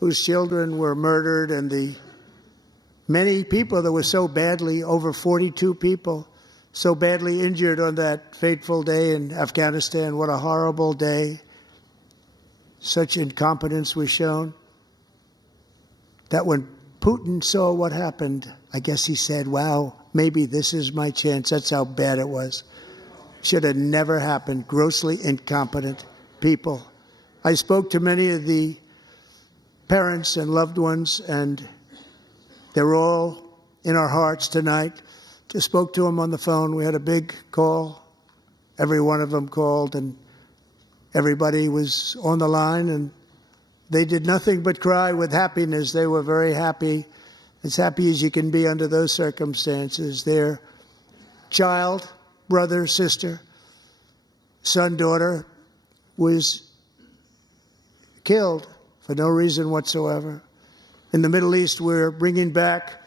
whose children were murdered, and the many people that were so badly, over 42 people, so badly injured on that fateful day in Afghanistan. What a horrible day. Such incompetence was shown that when Putin saw what happened, I guess he said, wow, maybe this is my chance. That's how bad it was. Should have never happened. Grossly incompetent people. I spoke to many of the parents and loved ones, and they're all in our hearts tonight. Just spoke to them on the phone. We had a big call. Every one of them called, and everybody was on the line, and they did nothing but cry with happiness. They were very happy, as happy as you can be under those circumstances. Their child, brother, sister, son, daughter was killed for no reason whatsoever. In the Middle East, we're bringing back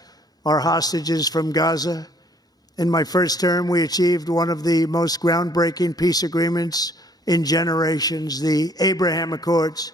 our hostages from Gaza. In my first term, we achieved one of the most groundbreaking peace agreements in generations, the Abraham Accords.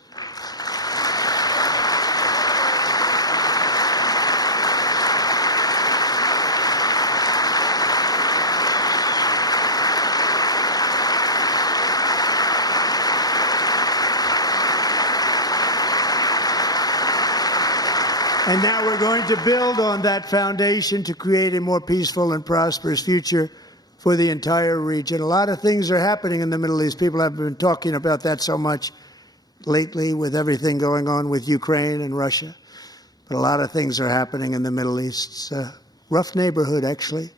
And now we're going to build on that foundation to create a more peaceful and prosperous future for the entire region. A lot of things are happening in the Middle East. People have been talking about that so much lately with everything going on with Ukraine and Russia. But a lot of things are happening in the Middle East. It's a rough neighborhood, actually.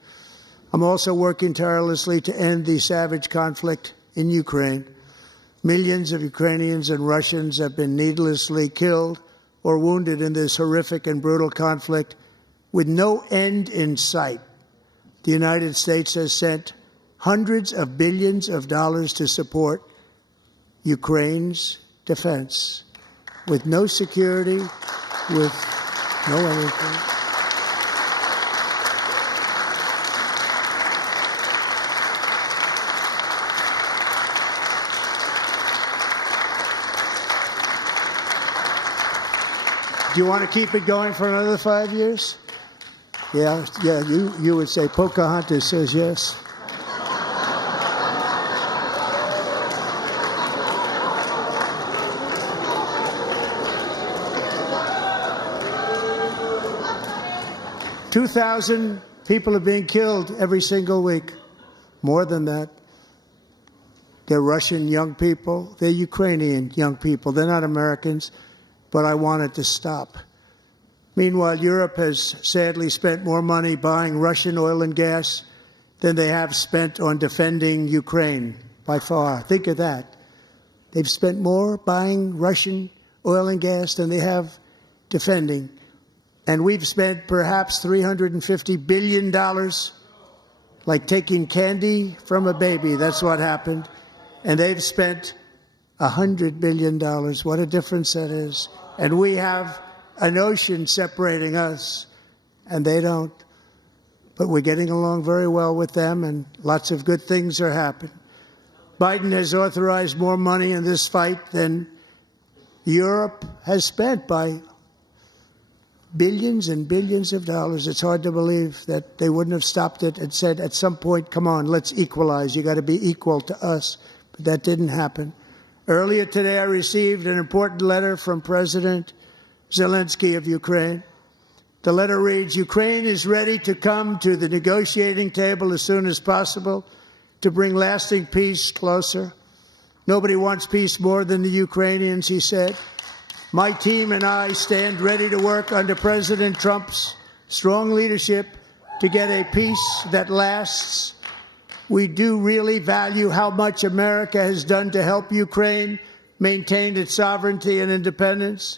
I'm also working tirelessly to end the savage conflict in Ukraine. Millions of Ukrainians and Russians have been needlessly killed or wounded in this horrific and brutal conflict with no end in sight. The United States has sent hundreds of billions of dollars to support Ukraine's defense with no security, with no anything. Do you want to keep it going for another 5 years? Yeah, you would say Pocahontas says yes. $2,000 people are being killed every single week. More than that. They're Russian young people. They're Ukrainian young people. They're not Americans. But I want it to stop. Meanwhile, Europe has sadly spent more money buying Russian oil and gas than they have spent on defending Ukraine, by far. Think of that. They've spent more buying Russian oil and gas than they have defending. And we've spent perhaps $350 billion, like taking candy from a baby. That's what happened. And they've spent $100 billion. What a difference that is. And we have an ocean separating us, and they don't. But we're getting along very well with them, and lots of good things are happening. Biden has authorized more money in this fight than Europe has spent, by billions and billions of dollars. It's hard to believe that they wouldn't have stopped it and said at some point, come on, let's equalize. You got to be equal to us. But that didn't happen. Earlier today, I received an important letter from President Zelenskyy of Ukraine. The letter reads, Ukraine is ready to come to the negotiating table as soon as possible to bring lasting peace closer. Nobody wants peace more than the Ukrainians, he said. My team and I stand ready to work under President Trump's strong leadership to get a peace that lasts. We do really value how much America has done to help Ukraine maintain its sovereignty and independence.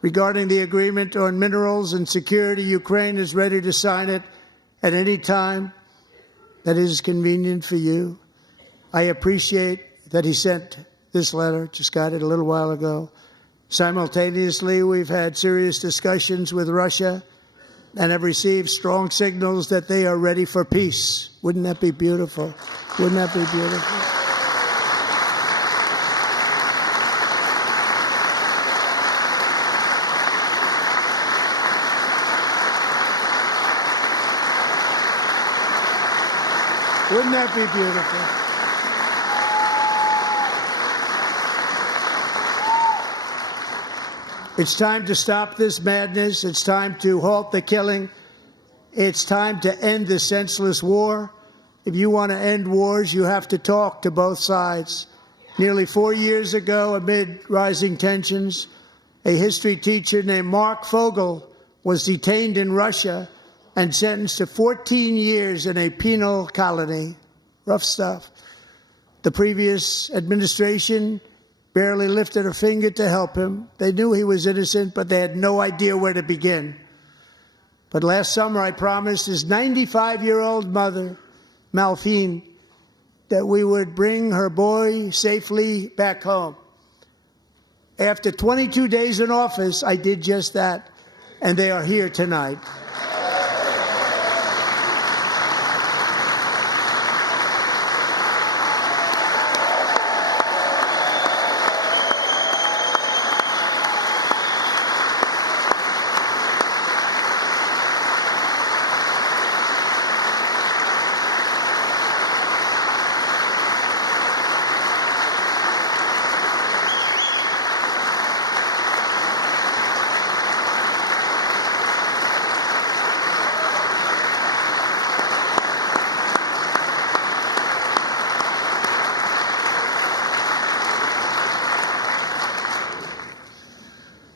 Regarding the agreement on minerals and security, Ukraine is ready to sign it at any time that is convenient for you. I appreciate that he sent this letter, just got it a little while ago. Simultaneously, we've had serious discussions with Russia and have received strong signals that they are ready for peace. Wouldn't that be beautiful? Wouldn't that be beautiful? Wouldn't that be beautiful? It's time to stop this madness. It's time to halt the killing. It's time to end this senseless war. If you want to end wars, you have to talk to both sides. Nearly 4 years ago, amid rising tensions, a history teacher named Mark Fogel was detained in Russia and sentenced to 14 years in a penal colony. Rough stuff. The previous administration barely lifted a finger to help him. They knew he was innocent, but they had no idea where to begin. But last summer, I promised his 95-year-old mother, Malphine, that we would bring her boy safely back home. After 22 days in office, I did just that, and they are here tonight.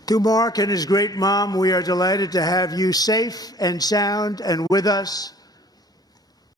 To Mark and his great mom, we are delighted to have you safe and sound and with us.